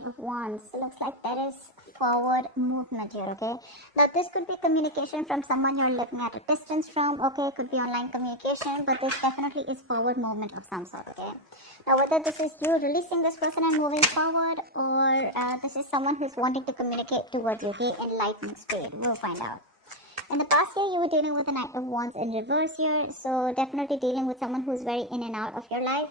8 of Wands. So looks like there is forward movement here, okay? Now this could be communication from someone you're looking at a distance from, okay? Could be online communication, but this definitely is forward movement of some sort, okay? Now whether this is you releasing this person and moving forward, or this is someone who's wanting to communicate towards you, okay? Enlightening spirit, we'll find out. In the past year, you were dealing with the Knight of Wands in reverse here, so definitely dealing with someone who's very in and out of your life.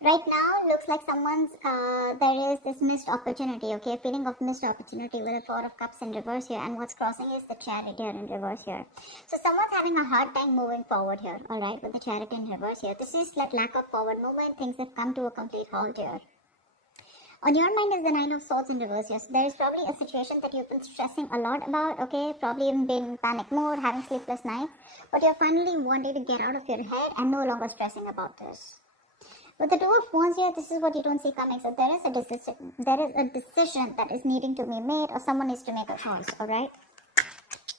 Right now, looks like there is this missed opportunity, okay? Feeling of missed opportunity with the Four of Cups in reverse here, and what's crossing is the Chariot here in reverse here. So someone's having a hard time moving forward here, alright, with the Chariot in reverse here. This is like lack of forward movement, things have come to a complete halt here. On your mind is the Nine of Swords in reverse here. So there is probably a situation that you've been stressing a lot about, okay? Probably even been in panic mode, having sleepless nights, but you're finally wanting to get out of your head and no longer stressing about this. With the Two of Wands here, this is what you don't see coming. So there is a decision that is needing to be made, or someone needs to make a choice, alright?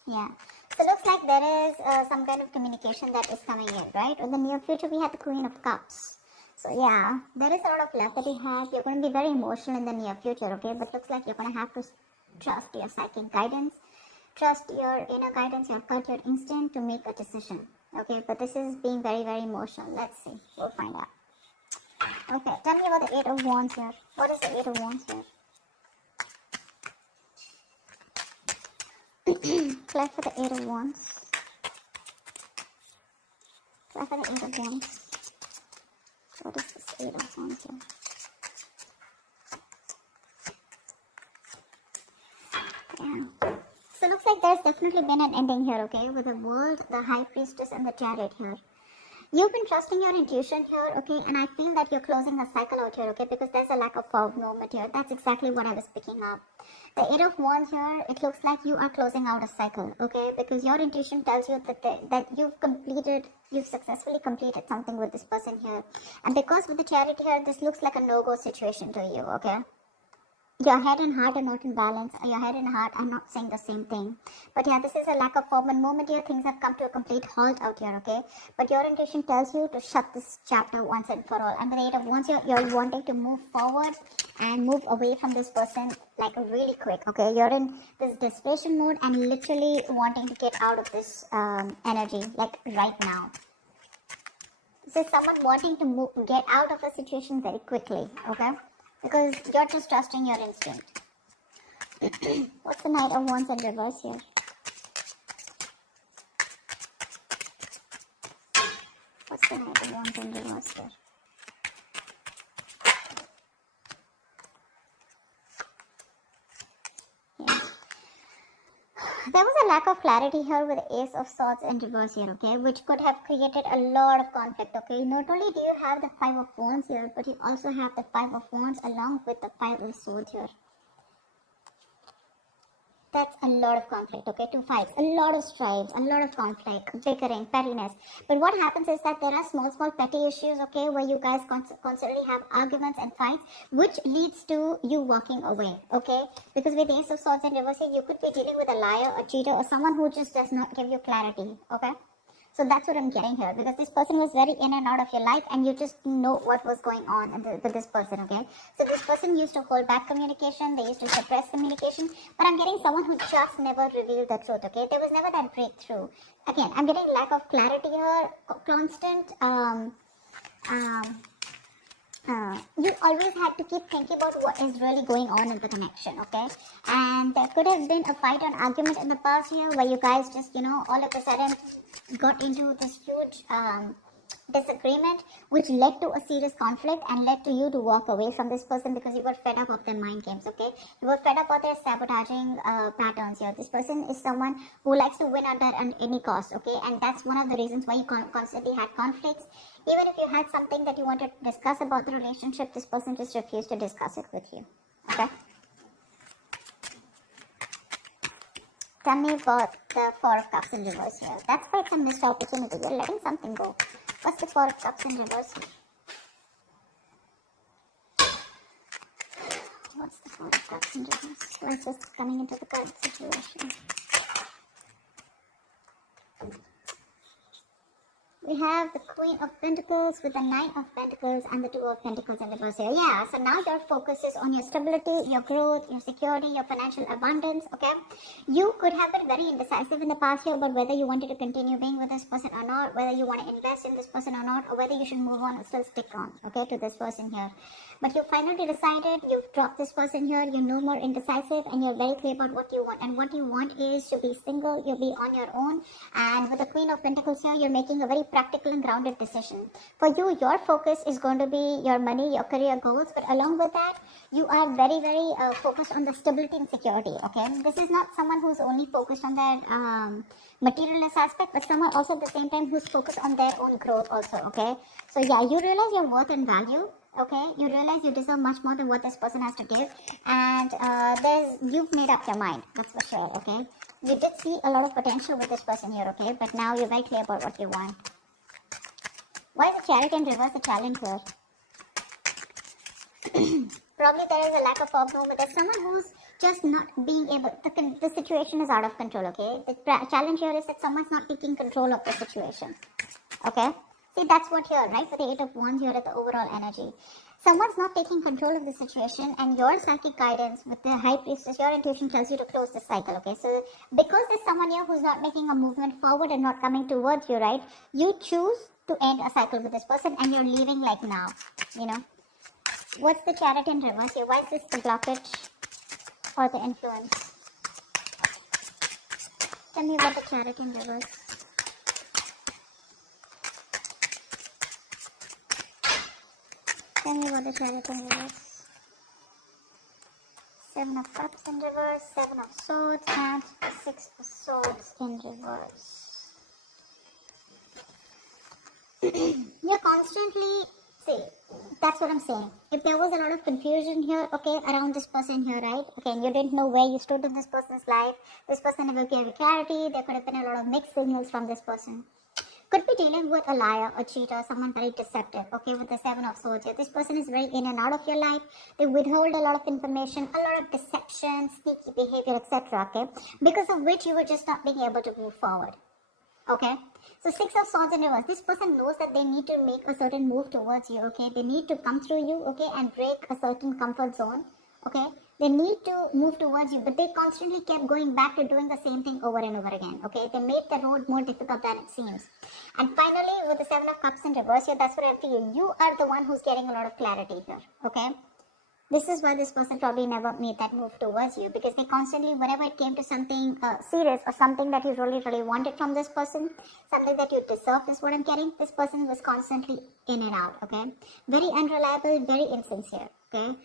Yeah. So looks like there is some kind of communication that is coming in, right? In the near future, we have the Queen of Cups. So yeah, there is a lot of love that you have. You're going to be very emotional in the near future, okay? But looks like you're going to have to trust your psychic guidance, trust your inner guidance, your gut, your instinct to make a decision, okay? But this is being very, very emotional. Let's see. We'll find out. Okay, tell me about the Eight of Wands here. What is the Eight of Wands here? Clap for the Eight of Wands. Clap for the Eight of Wands. What is this Eight of Wands here? Yeah. So looks like there's definitely been an ending here, okay? With the World, the High Priestess, and the Chariot here. You've been trusting your intuition here, okay, and I feel that you're closing a cycle out here, okay, because there's a lack of forward movement here. That's exactly what I was picking up. The Eight of Wands here, it looks like you are closing out a cycle, okay, because your intuition tells you that you've successfully completed something with this person here. And because with the Chariot here, this looks like a no-go situation to you, okay. Your head and heart are not in balance. Your head and heart are not saying the same thing. But yeah, this is a lack of forward movement here. Things have come to a complete halt out here, okay? But your intuition tells you to shut this chapter once and for all. And with the Eight of Wands, you're wanting to move forward and move away from this person like really quick, okay? You're in this desperation mode and literally wanting to get out of this energy, like right now. This is someone wanting to get out of a situation very quickly, okay? Because you're just trusting your instinct. What's the Knight of Wands in reverse here? What's the Knight of Wands in reverse here? Yeah. There was a lack of clarity here with the Ace of Swords in reverse here, okay, which could have created a lot of conflict, okay. Not only do you have the Five of Wands here, but you also have the Five of Wands along with the Five of Swords here. That's a lot of conflict, okay, two fights, a lot of strife, a lot of conflict, bickering, pettiness. But what happens is that there are small petty issues, okay, where you guys constantly have arguments and fights, which leads to you walking away, okay? Because with Ace of Swords in reverse, you could be dealing with a liar, a cheater, or someone who just does not give you clarity, okay? So that's what I'm getting here, because this person was very in and out of your life and you just know what was going on with this person, okay? So this person used to hold back communication, they used to suppress communication, but I'm getting someone who just never revealed the truth, okay? There was never that breakthrough. Again, I'm getting lack of clarity here, constant, you always had to keep thinking about what is really going on in the connection, okay? And there could have been a fight or argument in the past year where you guys just, all of a sudden got into this huge disagreement, which led to a serious conflict and led to you to walk away from this person because you were fed up of their mind games, okay? You were fed up of their sabotaging patterns here. This person is someone who likes to win at any cost, okay? And that's one of the reasons why you constantly had conflicts. Even if you had something that you wanted to discuss about the relationship, this person just refused to discuss it with you, okay? Tell me about the Four of Cups in reverse here. That's quite a missed opportunity. You're letting something go. What's the Four of Cups in reverse here? What's the Four of Cups in reverse? Why is this coming into the current situation? We have the Queen of Pentacles with the Nine of Pentacles and the Two of Pentacles in reverse here. Yeah, so now your focus is on your stability, your growth, your security, your financial abundance, okay? You could have been very indecisive in the past year about whether you wanted to continue being with this person or not, whether you want to invest in this person or not, or whether you should move on or still stick on, okay, to this person here. But you finally decided, you've dropped this person here, you're no more indecisive, and you're very clear about what you want. And what you want is to be single, you'll be on your own. And with the Queen of Pentacles here, you're making a very practical and grounded decision. For you, your focus is going to be your money, your career goals, but along with that, you are very, very focused on the stability and security, okay? This is not someone who's only focused on their materialist aspect, but someone also at the same time who's focused on their own growth also, okay? So yeah, you realize your worth and value, okay? You realize you deserve much more than what this person has to give, and you've made up your mind, that's for sure, okay? You did see a lot of potential with this person here, okay? But now you're very clear about what you want. Why is the Chariot in reverse a challenge here? Probably there is a lack of hope movement. There's someone who's just not being able, the situation is out of control, okay? The challenge here is that someone's not taking control of the situation, okay? See, that's what here, right? For the Eight of Wands here at the overall energy. Someone's not taking control of the situation, and your psychic guidance with the High Priestess, your intuition tells you to close this cycle, okay? So, because there's someone here who's not making a movement forward and not coming towards you, right? You choose to end a cycle with this person, and you're leaving like now, you know? What's the Chariot in reverse here? Why is this the blockage or the influence? Tell me what the Chariot in reverse. Tell me what the Chariot in reverse. Seven of Cups in reverse, Seven of Swords, and Six of Swords in reverse. You're constantly, see, that's what I'm saying. If there was a lot of confusion here, okay, around this person here, right? Okay, and you didn't know where you stood in this person's life, this person never gave you clarity, there could have been a lot of mixed signals from this person. Could be dealing with a liar, a cheater, someone very deceptive, okay, with the Seven of Swords here. This person is very in and out of your life. They withhold a lot of information, a lot of deception, sneaky behavior, etc., okay, because of which you were just not being able to move forward, okay. So Six of Swords in reverse. This person knows that they need to make a certain move towards you, okay. They need to come through you, okay, and break a certain comfort zone, okay. They need to move towards you, but they constantly kept going back to doing the same thing over and over again, okay. They made the road more difficult than it seems. And finally, with the Seven of Cups in reverse here, that's what I feel. You are the one who's getting a lot of clarity here, okay. This is why this person probably never made that move towards you, because they constantly, whenever it came to something serious or something that you really, really wanted from this person, something that you deserved is what I'm getting, this person was constantly in and out, okay. Very unreliable, very insincere, okay.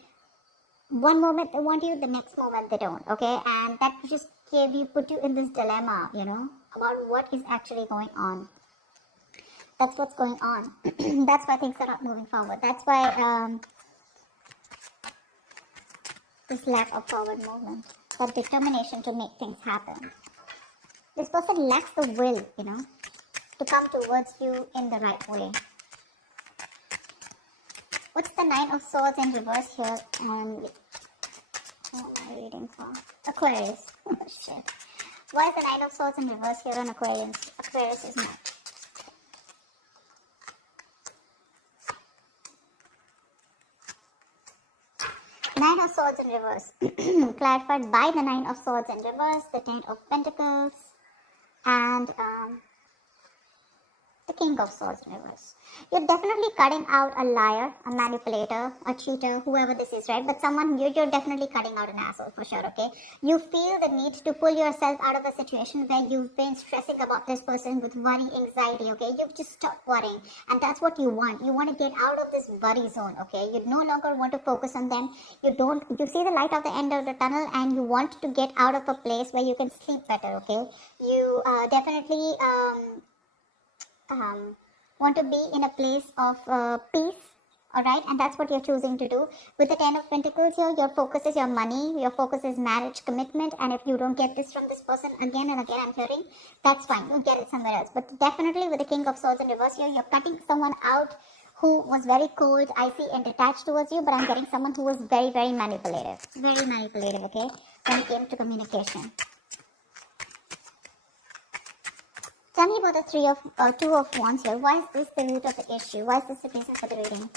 One moment they want you, the next moment they don't, okay. And that just put you in this dilemma, you know, about what is actually going on. That's what's going on. That's why things are not moving forward. That's why this lack of forward movement, that determination to make things happen. This person lacks the will, you know, to come towards you in the right way. What's the Nine of Swords in reverse here? And what am I reading for? Aquarius. Oh shit. Why is the Nine of Swords in reverse here on Aquarius? Aquarius is not. Nine of Swords in reverse. Clarified by the Nine of Swords in reverse, the Ten of Pentacles, and the King of Swords in reverse. You're definitely cutting out a liar, a manipulator, a cheater, whoever this is, right? But someone, you're definitely cutting out an asshole for sure, okay? You feel the need to pull yourself out of a situation where you've been stressing about this person with worry, anxiety, okay? You've just stopped worrying, and that's what you want. You want to get out of this worry zone, okay? You no longer want to focus on them. You see the light at the end of the tunnel, and you want to get out of a place where you can sleep better, okay? You definitely want to be in a place of peace, alright, and that's what you're choosing to do. With the Ten of Pentacles here, your focus is your money, your focus is marriage, commitment, and if you don't get this from this person again and again, I'm hearing, that's fine, you'll get it somewhere else. But definitely with the King of Swords in reverse here, you're cutting someone out who was very cold, icy, and detached towards you, but I'm getting someone who was very, very manipulative, okay, when it came to communication. Tell me about the two of wands here. Why is this the root of the issue? Why is this the reason for the reading?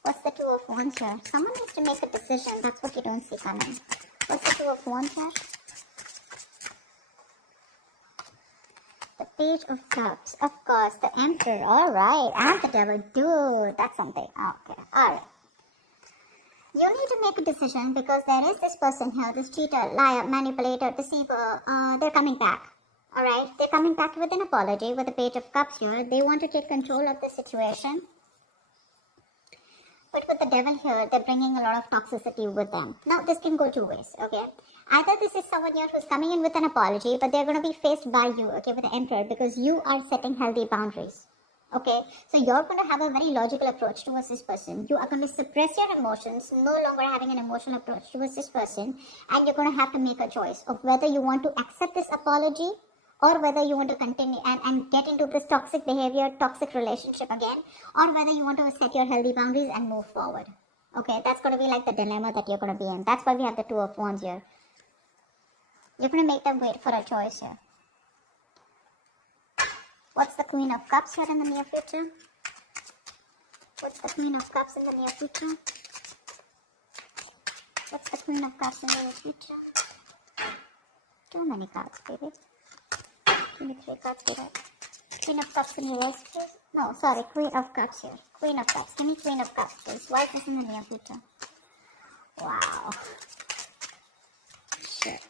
What's the two of wands here? Someone needs to make a decision. That's what you don't see coming. What's the two of wands here? The page of cups. Of course, the emperor. Alright. And the devil. Dude, that's something. Okay. Alright. You need to make a decision because there is this person here, this cheater, liar, manipulator, deceiver. They're coming back. Alright? They're coming back with an apology with the page of cups here. They want to take control of the situation. But with the devil here, they're bringing a lot of toxicity with them. Now, this can go two ways, okay? Either this is someone here who's coming in with an apology, but they're going to be faced by you, okay, with the emperor, because you are setting healthy boundaries, okay? So you're going to have a very logical approach towards this person. You are going to suppress your emotions, no longer having an emotional approach towards this person, and you're going to have to make a choice of whether you want to accept this apology or whether you want to continue and get into this toxic behavior, toxic relationship again, or whether you want to set your healthy boundaries and move forward. Okay, that's going to be like the dilemma that you're going to be in. That's why we have the two of wands here. You're going to make them wait for a choice here. What's the queen of cups here in the near future? What's the queen of cups in the near future? What's the queen of cups in the near future? Too many cards, baby. Give me 3 cards here. Queen of cups in reverse, please. No, sorry, queen of cups here. Queen of cups. Give me queen of cups, please. Why is this in the near future? Wow. Shit.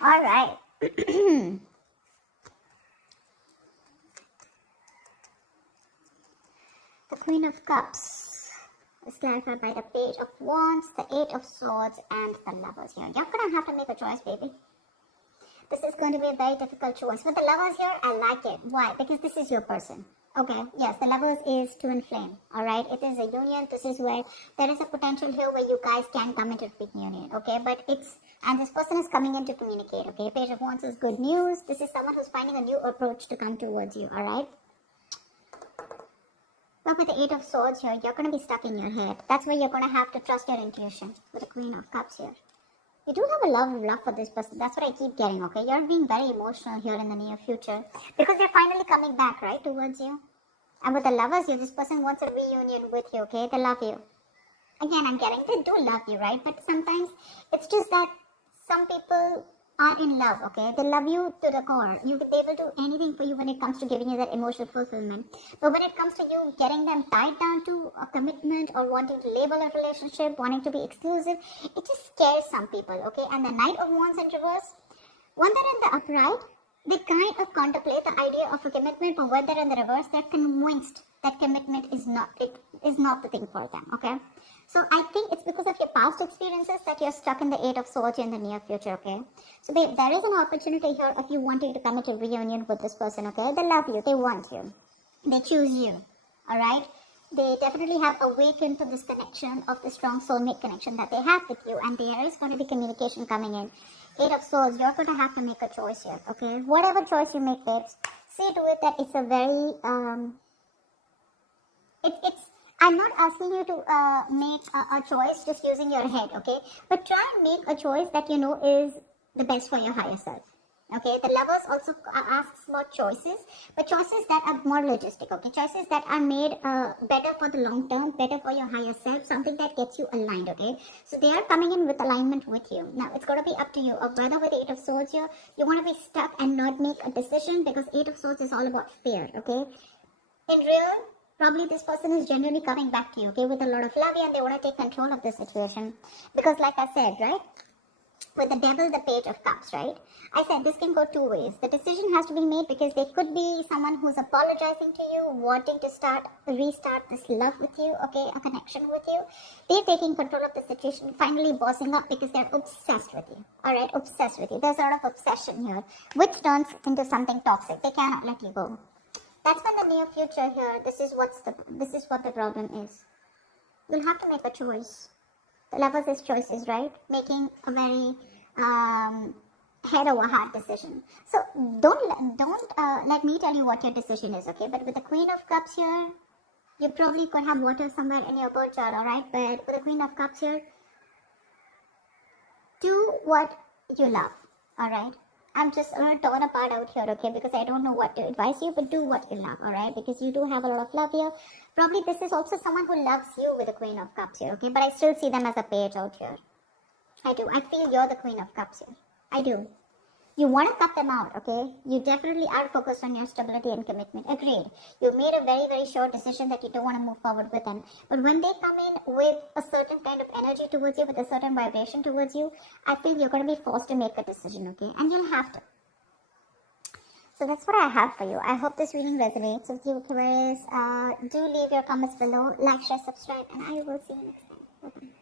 Alright. The queen of cups is clarified by the page of wands, the 8 of swords, and the lovers here. You're going to have to make a choice, baby. This is going to be a very difficult choice. With the lovers here, I like it. Why? Because this is your person. Okay, yes, the lovers is to inflame. Alright, it is a union. This is where there is a potential here where you guys can come into a big union. Okay, but and this person is coming in to communicate. Okay, page of wands is good news. This is someone who's finding a new approach to come towards you. Alright. But with the 8 of swords here, you're going to be stuck in your head. That's where you're going to have to trust your intuition with the queen of cups here. You do have a love for this person. That's what I keep getting, okay? You're being very emotional here in the near future. Because they're finally coming back, right, towards you. And with the lovers here, this person wants a reunion with you, okay? They love you. Again, I'm getting, they do love you, right? But sometimes it's just that some people are in love, okay? They love you to the core. They will do anything for you when it comes to giving you that emotional fulfillment. But when it comes to you getting them tied down to a commitment or wanting to label a relationship, wanting to be exclusive, it just scares some people, okay? And the Knight of Wands in reverse, when they're in the upright, they kind of contemplate the idea of a commitment, but when they're in the reverse, they're convinced that commitment is not the thing for them, okay? So I think it's because of your past experiences that you're stuck in the 8 of swords in the near future, okay? So babe, there is an opportunity here if you wanted to come into a reunion with this person, okay? They love you, they want you, they choose you, alright? They definitely have awakened to this connection of the strong soulmate connection that they have with you, and there is going to be communication coming in. 8 of swords, you're going to have to make a choice here, okay? Whatever choice you make, babes, see to it that it's a very, I'm not asking you to make a choice just using your head, okay? But try and make a choice that you know is the best for your higher self, okay? The lovers also asks for choices, but choices that are more logistic, okay? Choices that are made better for the long term, better for your higher self, something that gets you aligned, okay? So they are coming in with alignment with you. Now, it's going to be up to you of whether with the 8 of swords here, you want to be stuck and not make a decision, because 8 of swords is all about fear, okay? In real, probably this person is generally coming back to you, okay, with a lot of love, and they want to take control of the situation. Because like I said, right, with the devil, the page of cups, right, I said this can go two ways. The decision has to be made because there could be someone who's apologizing to you, wanting to restart this love with you, okay, a connection with you. They're taking control of the situation, finally bossing up because they're obsessed with you, alright, obsessed with you. There's a lot of obsession here, which turns into something toxic. They cannot let you go. That's when the near future here, this is what the problem is. You'll have to make a choice. The lovers' choices, right? Making a very head over heart decision. So don't let me tell you what your decision is, okay? But with the Queen of Cups here, you probably could have water somewhere in your birth chart, alright? But with the Queen of Cups here, do what you love. Alright? I'm just going to torn apart out here, okay? Because I don't know what to advise you, but do what you love, alright? Because you do have a lot of love here. Probably this is also someone who loves you with the Queen of Cups here, okay? But I still see them as a page out here. I do. I feel you're the Queen of Cups here. I do. You want to cut them out, okay? You definitely are focused on your stability and commitment. Agreed. You made a very, very short decision that you don't want to move forward with them. But when they come in with a certain kind of energy towards you, with a certain vibration towards you, I feel you're going to be forced to make a decision, okay? And you'll have to. So that's what I have for you. I hope this reading resonates with you, Aquarius. Do leave your comments below. Like, share, subscribe, and I will see you next time. Bye-bye.